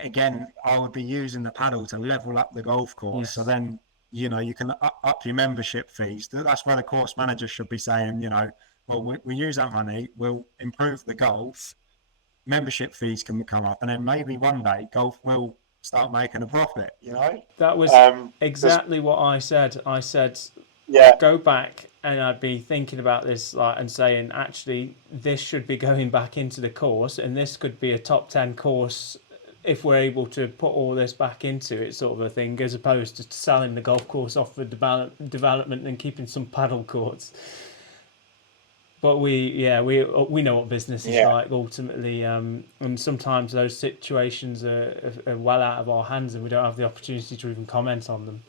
again, I would be using the paddle to level up the golf course. Yes. So then, you can up your membership fees. That's where the course manager should be saying, well, we use that money, we'll improve the golf, membership fees can come up, and then maybe one day golf will start making a profit, That was exactly what I said. I said, Yeah. go back, and I'd be thinking about this and saying, actually, this should be going back into the course, and this could be a top 10 course if we're able to put all this back into it, sort of a thing, as opposed to selling the golf course off for development and keeping some paddle courts. But we know what business is like ultimately, and sometimes those situations are well out of our hands, and we don't have the opportunity to even comment on them.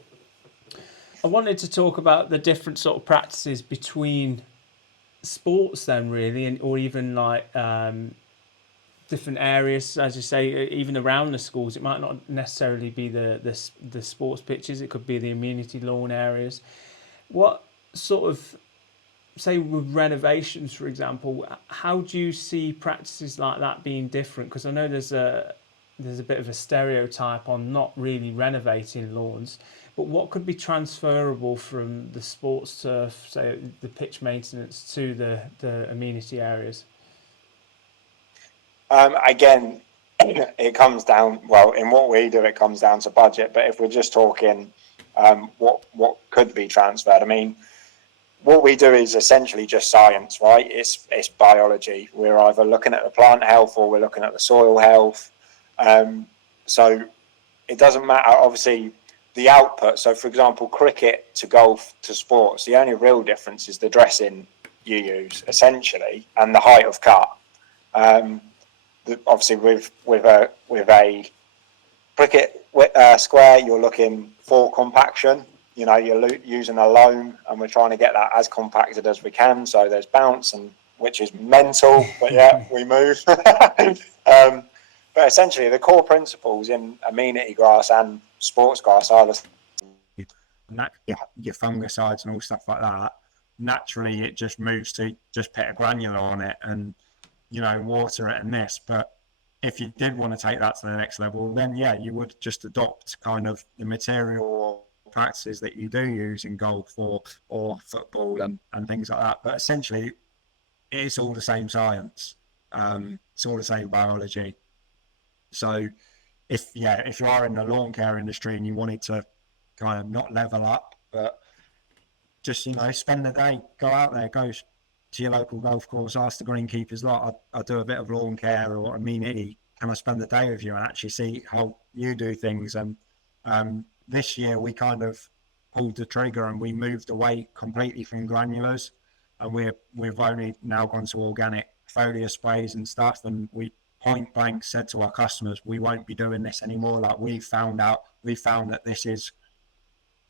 I wanted to talk about the different sort of practices between sports then, really, or even like different areas, as you say, even around the schools. It might not necessarily be the sports pitches, it could be the amenity lawn areas. What sort of, say with renovations, for example, how do you see practices like that being different? Because I know there's a bit of a stereotype on not really renovating lawns, but what could be transferable from the sports turf, say the pitch maintenance, to the amenity areas? Again, it comes down, well, in what we do, it comes down to budget. But if we're just talking what could be transferred, I mean, what we do is essentially just science, right? It's biology. We're either looking at the plant health or we're looking at the soil health. So it doesn't matter, obviously, the output. So, for example, cricket to golf to sports, the only real difference is the dressing you use, essentially, and the height of cut. Obviously, with a cricket square, you're looking for compaction. You're using a loam, and we're trying to get that as compacted as we can. So there's bounce, and which is mental, but yeah, we move. But essentially, the core principles in amenity grass and sports grass are the your fungicides and all stuff like that. Naturally, it just moves to just put a granular on it and water it and this. But if you did want to take that to the next level, then yeah, you would just adopt kind of the material practices that you do use in golf or football and things like that. But essentially, it's all the same science. It's all the same biology. So if you are in the lawn care industry and you wanted to kind of not level up, but just spend the day, go out there, go to your local golf course, ask the greenkeepers, like I do a bit of lawn care or amenity, can I spend the day with you and actually see how you do things? And this year we kind of pulled the trigger and we moved away completely from granulars, and we've only now gone to organic foliar sprays and stuff, and we point blank said to our customers, we won't be doing this anymore. Like we found that this is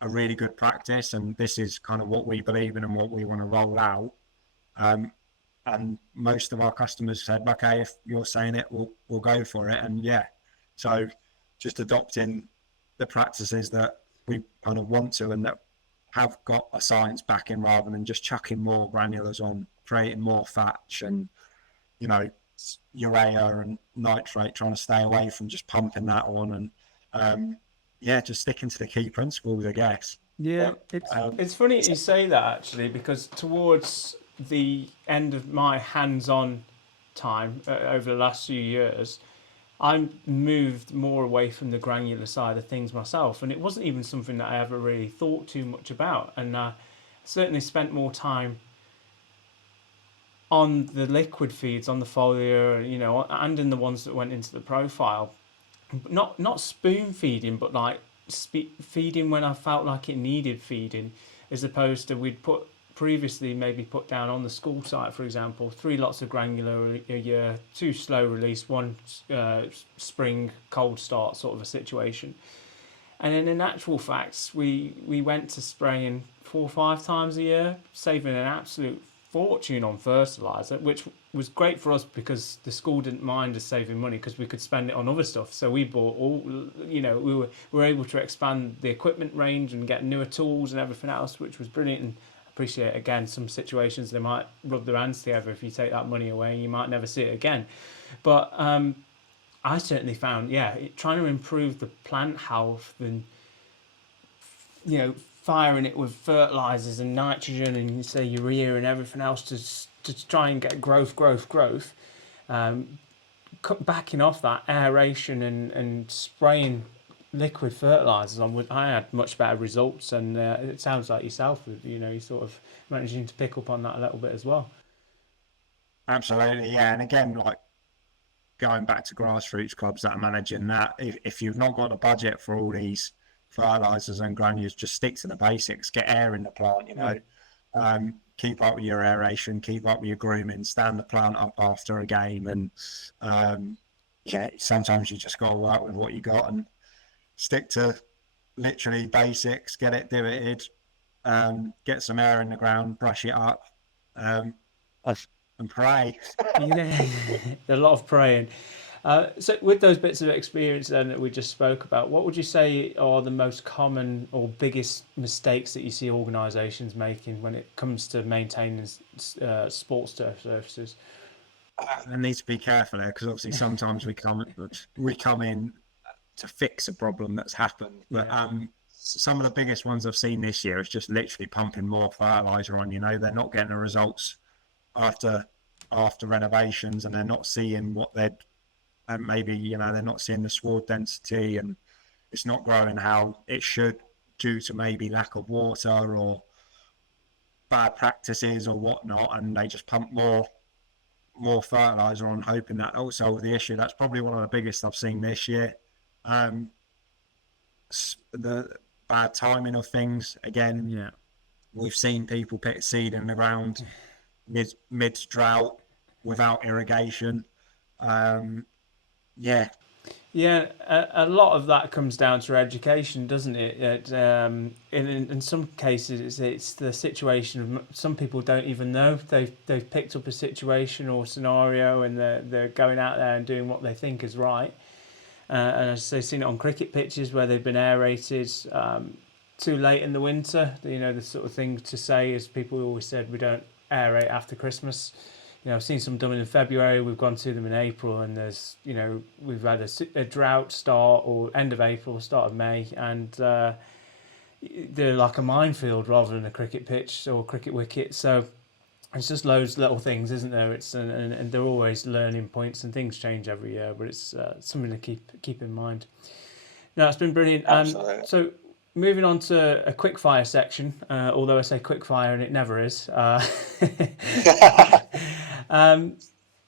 a really good practice, and this is kind of what we believe in and what we want to roll out. And most of our customers said, okay, if you're saying it, we'll go for it. And yeah, so just adopting the practices that we kind of want to and that have got a science backing, rather than just chucking more granulars on, creating more thatch and urea and nitrate, trying to stay away from just pumping that on, and just sticking to the key principles, I guess. Yeah, it's funny you say that, actually, because towards the end of my hands-on time over the last few years, I moved more away from the granular side of things myself, and it wasn't even something that I ever really thought too much about, and certainly spent more time on the liquid feeds, on the foliar, and in the ones that went into the profile. Not spoon feeding, but like feeding when I felt like it needed feeding, as opposed to we'd put previously maybe put down on the school site, for example, 3 lots of granular a year, 2 slow release, 1 spring cold start sort of a situation. And then in actual facts, we went to spraying 4 or 5 times a year, saving an absolute fortune on fertilizer, which was great for us because the school didn't mind us saving money because we could spend it on other stuff. So we bought we were able to expand the equipment range and get newer tools and everything else, which was brilliant. And I appreciate, again, some situations they might rub their hands together if you take that money away and you might never see it again. But I certainly found, trying to improve the plant health and, firing it with fertilizers and nitrogen and, say, urea and everything else to try and get growth, backing off that aeration and spraying liquid fertilizers on, I had much better results. And it sounds like yourself, you're sort of managing to pick up on that a little bit as well. Absolutely, yeah. And again, like going back to grassroots clubs that are managing that, if you've not got a budget for all these fertilizers and granules, just stick to the basics, get air in the plant, keep up with your aeration, keep up with your grooming, stand the plant up after a game. And sometimes you just got to work with what you got and stick to literally basics, get it divoted, get some air in the ground, brush it up, and pray. A lot of praying. So with those bits of experience then that we just spoke about, what would you say are the most common or biggest mistakes that you see organisations making when it comes to maintaining sports turf surfaces? I need to be careful there because obviously sometimes we come in to fix a problem that's happened. But some of the biggest ones I've seen this year is just literally pumping more fertiliser on. They're not getting the results after renovations, and they're not seeing what they're, and maybe they're not seeing the sward density, and it's not growing how it should due to maybe lack of water or bad practices or whatnot, and they just pump more fertilizer on, hoping that will solve the issue. That's probably one of the biggest I've seen this year. The bad timing of things again. We've seen people pick seed in the ground mid drought without irrigation. A lot of that comes down to education, doesn't it? In some cases, it's the situation of some people don't even know they've picked up a situation or scenario, and they're going out there and doing what they think is right. And as they've seen it on cricket pitches where they've been aerated too late in the winter. The sort of thing to say is people always said we don't aerate after Christmas. I've seen some done in February. We've gone to them in April, and there's, we've had a drought start or end of April, start of May, and they're like a minefield rather than a cricket pitch or cricket wicket. So it's just loads of little things, isn't there? It's and they're always learning points, and things change every year, but it's something to keep in mind. No, it's been brilliant. So moving on to a quickfire section, although I say quickfire and it never is.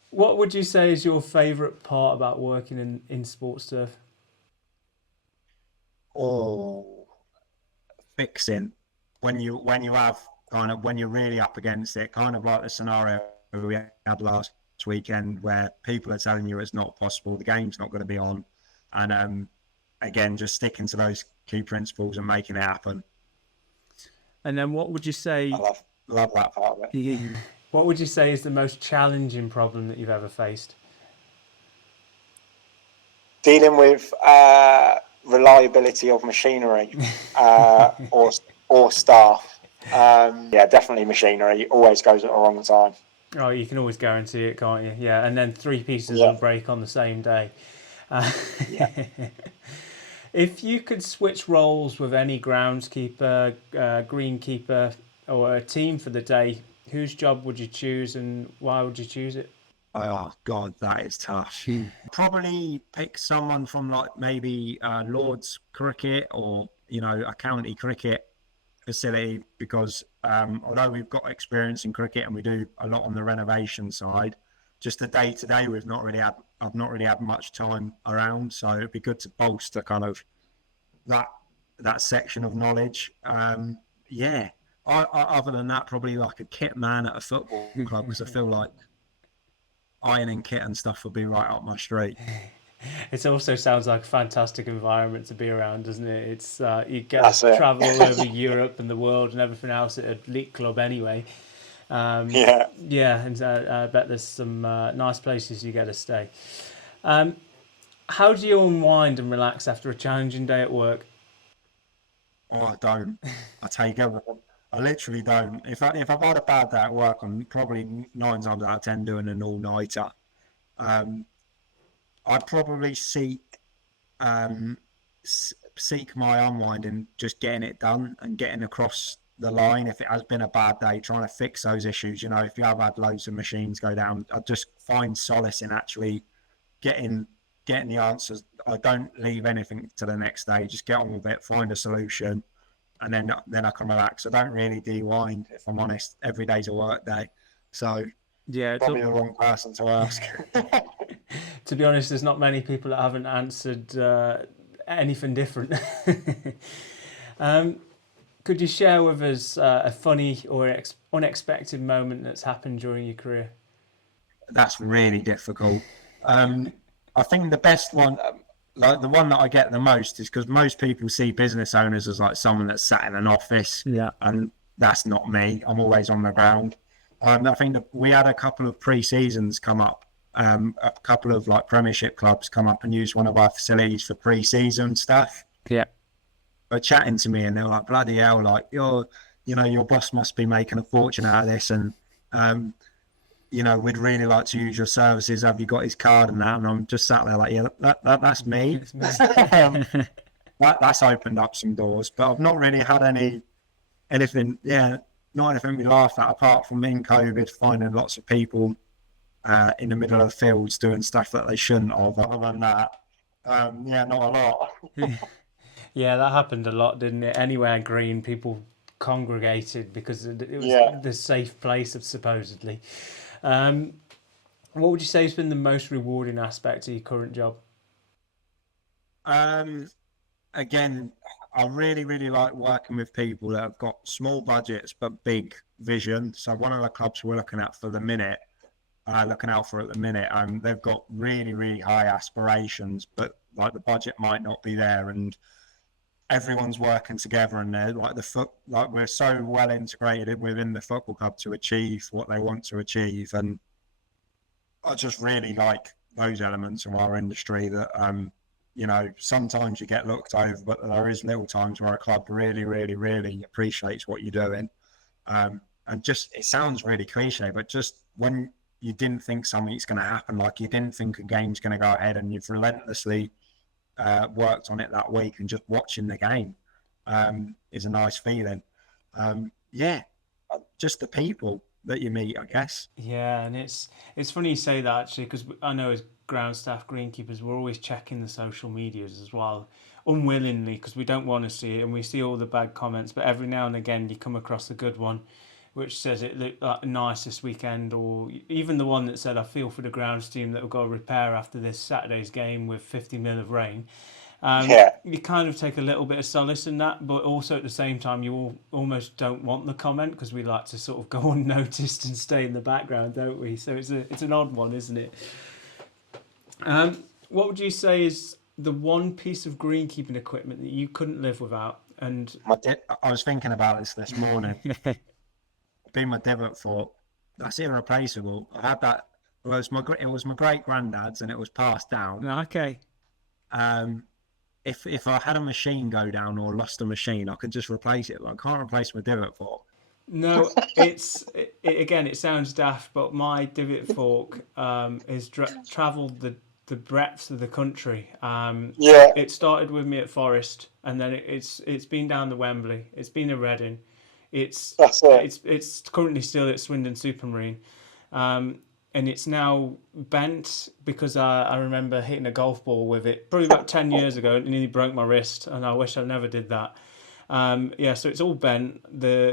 What would you say is your favourite part about working in sports turf? Fixing when you have when you're really up against it, kind of like the scenario we had last weekend where people are telling you it's not possible, the game's not going to be on, and again, just sticking to those key principles and making it happen. And then what would you say? I love that part of it. What would you say is the most challenging problem that you've ever faced? Dealing with reliability of machinery or staff. Definitely machinery always goes at the wrong time. Oh, you can always guarantee it, can't you? Yeah, and then 3 pieces will break on the same day. If you could switch roles with any groundskeeper, greenkeeper, or a team for the day, whose job would you choose and why would you choose it? Oh God, that is tough. Probably pick someone from like maybe Lord's cricket or a county cricket facility, because although we've got experience in cricket and we do a lot on the renovation side, just the day to day I've not really had much time around, so it'd be good to bolster kind of that section of knowledge. Other than that, probably like a kit man at a football club, because I feel like ironing kit and stuff would be right up my street. It also sounds like a fantastic environment to be around, doesn't it? It's you get That's to it. travel all over Europe and the world and everything else at a league club anyway. Yeah. Yeah, and I bet there's some nice places you get to stay. How do you unwind and relax after a challenging day at work? Oh, I don't. I take everything. I literally don't. If I've had a bad day at work, I'm probably 9 times out of 10 doing an all-nighter. Um, I'd probably um, seek my unwinding, just getting it done and getting across the line. If it has been a bad day, trying to fix those issues. You know, if you have had loads of machines go down, I just find solace in actually getting the answers. I don't leave anything to the next day. Just get on with it, find a solution, and then I can relax. I don't really de-wind, if I'm honest. Every day's a work day, so Yeah, probably the wrong person to ask. To be honest, there's not many people that haven't answered anything different. Could you share with us a funny or unexpected moment that's happened during your career? That's really difficult. I think the best one, like the one that I get the most, is because most people see business owners as like someone that's sat in an office, yeah, and that's not me. I'm always on the ground. I think that we had a couple of pre-seasons come up, a couple of like Premiership clubs come up and use one of our facilities for pre-season stuff. yeah. They're chatting to me and they're like, "Bloody hell! Like your boss must be making a fortune out of this, and we'd really like to use your services. Have you got his card and that?" And I'm just sat there like, "Yeah, that's me." That's opened up some doors, but I've not really had anything. Yeah, not anything we laughed at apart from in COVID finding lots of people in the middle of the fields doing stuff that they shouldn't have. Other than that, not a lot. Yeah, that happened a lot, didn't it? Anywhere green, people congregated because it was the safe place, supposedly. What would you say has been the most rewarding aspect of your current job? Again, I really, really like working with people that have got small budgets but big vision. So one of the clubs we're looking out for at the minute, they've got really, really high aspirations, but like the budget might not be there, and everyone's working together, and they're like we're so well integrated within the football club to achieve what they want to achieve. And I just really like those elements of our industry that sometimes you get looked over, but there is little times where a club really, really, really appreciates what you're doing. And just, it sounds really cliche, but just when you didn't think something's going to happen, like you didn't think a game's going to go ahead, and you've relentlessly worked on it that week, and just watching the game is a nice feeling. Just the people that you meet, I guess. Yeah, and it's funny you say that actually, because I know as ground staff greenkeepers, we're always checking the social medias as well, unwillingly, because we don't want to see it, and we see all the bad comments. But every now and again, you come across a good one, which says it looked nice this weekend, or even the one that said, "I feel for the grounds team that will go repair after this Saturday's game with 50 mil of rain." You kind of take a little bit of solace in that, but also at the same time, you almost don't want the comment, because we like to sort of go unnoticed and stay in the background, don't we? So it's an odd one, isn't it? What would you say is the one piece of greenkeeping equipment that you couldn't live without? And I was thinking about this morning. Being my divot fork, that's irreplaceable. I had that. Well, it was my great granddad's, and it was passed down. Okay. If I had a machine go down or lost a machine, I could just replace it. But I can't replace my divot fork. no, again, it sounds daft, but my divot fork has travelled the breadth of the country. It started with me at Forest, and then it's been down the Wembley. It's been to Reading. It's currently still at Swindon Supermarine, and it's now bent because I remember hitting a golf ball with it probably about 10 years ago, and it nearly broke my wrist, and I wish I never did that. So it's all bent.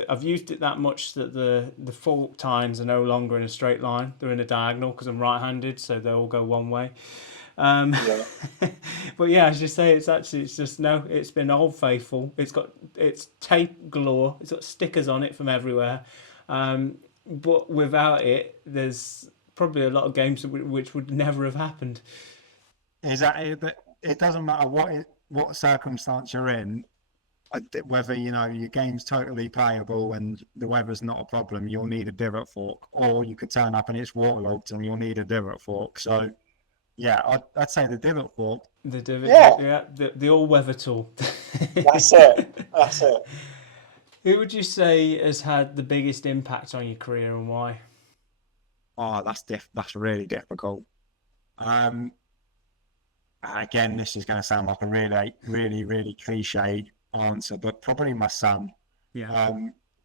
I've used it that much that the fork tines are no longer in a straight line; they're in a diagonal because I'm right-handed, so they all go one way. Yeah. But yeah, as you say, it's been Old Faithful. It's tape galore. It's got stickers on it from everywhere. But without it, there's probably a lot of games which would never have happened. Exactly, but it doesn't matter what circumstance you're in, whether your game's totally playable and the weather's not a problem, you'll need a divot fork, or you could turn up and it's waterlogged and you'll need a divot fork. So yeah, I'd say the divot fork. The divot, Yeah. the all-weather tool. That's it. That's it. Who would you say has had the biggest impact on your career and why? Oh, that's really difficult. Again, this is going to sound like a really, really, really cliche answer, but probably my son. Yeah.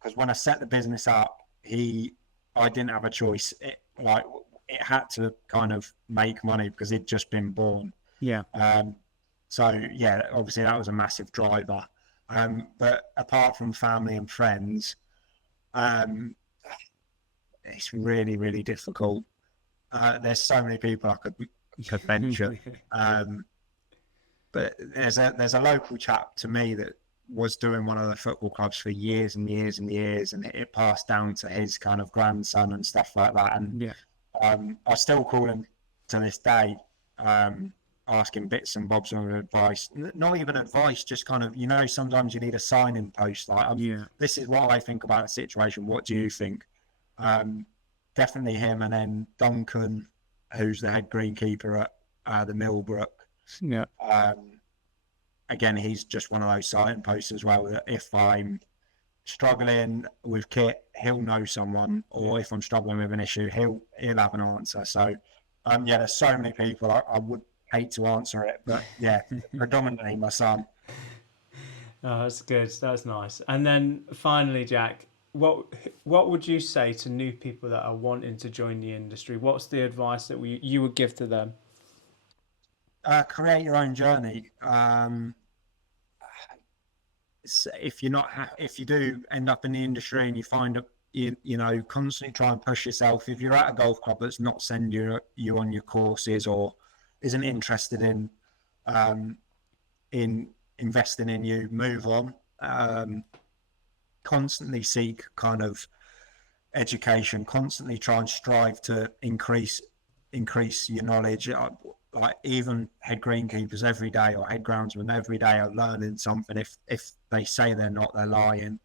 Because when I set the business up, I didn't have a choice. It had to kind of make money because he'd just been born. Yeah. So yeah, obviously that was a massive driver. But apart from family and friends, it's really, really difficult. There's so many people I could mention. But there's a local chap to me that was doing one of the football clubs for years and years and years, and it passed down to his kind of grandson and stuff like that. And Yeah. I still call him to this day, asking bits and bobs of advice. Not even advice, just kind of, sometimes you need a sign-in post. This is what I think about the situation. What do you think? Definitely him, and then Duncan, who's the head greenkeeper at the Millbrook. Yeah. Again, he's just one of those sign posts as well, that if I'm struggling with kit, he'll know someone, or if I'm struggling with an issue, he'll have an answer. So there's so many people. I would hate to answer it, but yeah, predominantly my son. Oh, that's good. That's nice. And then finally, Jack, what would you say to new people that are wanting to join the industry? What's the advice that you would give to them? Create your own journey. If you do end up in the industry and you find constantly try and push yourself. If you're at a golf club that's not sending you on your courses or isn't interested in investing in you, move on. Constantly seek kind of education. Constantly try and strive to increase your knowledge. Like even head greenkeepers every day, or head groundsmen every day, are learning something. If they say they're not, they're lying.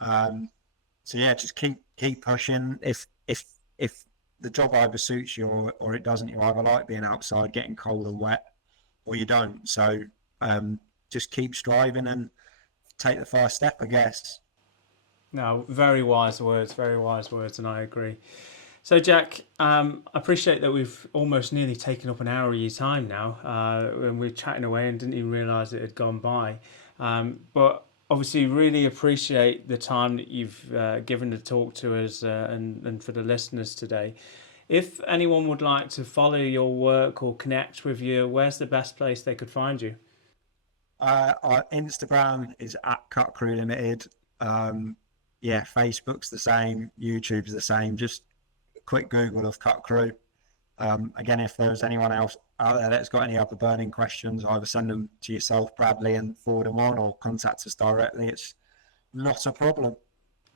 So yeah, just keep pushing. If the job either suits you or it doesn't, you either like being outside getting cold and wet, or you don't. So just keep striving and take the first step, I guess. No, very wise words, and I agree. So, Jack, I appreciate that we've almost nearly taken up an hour of your time now, and we're chatting away and didn't even realise it had gone by. But obviously, really appreciate the time that you've given to talk to us and for the listeners today. If anyone would like to follow your work or connect with you, where's the best place they could find you? Our Instagram is at CutCrew Limited. Facebook's the same, YouTube's the same. Just quick Google of CutCrew. Again, if there's anyone else out there that's got any other burning questions, either send them to yourself, Bradley, and forward them on, or contact us directly. It's not a problem.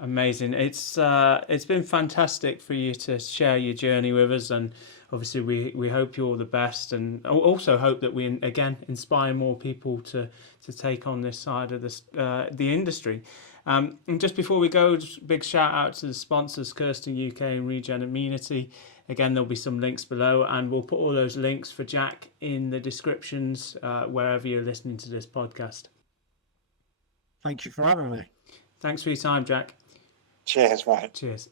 Amazing. It's been fantastic for you to share your journey with us, and obviously we hope you're all the best, and also hope that we again inspire more people to take on this side of the industry. And just before we go, just a big shout out to the sponsors, Kirsten UK and Regen Amenity. Again, there'll be some links below, and we'll put all those links for Jack in the descriptions wherever you're listening to this podcast. Thank you for having me. Thanks for your time, Jack. Cheers, mate. Cheers.